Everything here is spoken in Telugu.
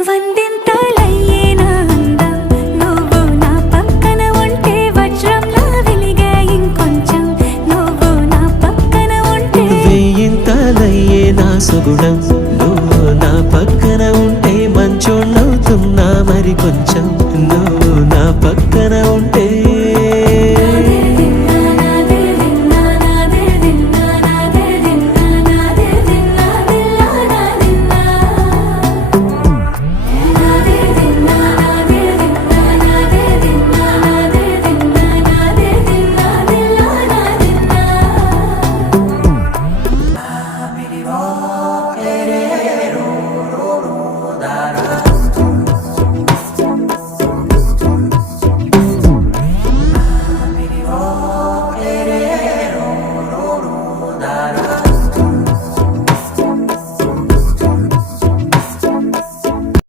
వందింతలయ్యేనా అందం నువ్వు నా పక్కన ఉంటే వజ్రంలా వెలిగే ఇంకొంచెం నువ్వు నా పక్కన ఉంటే వేయింతలయ్యేనా సుగుణం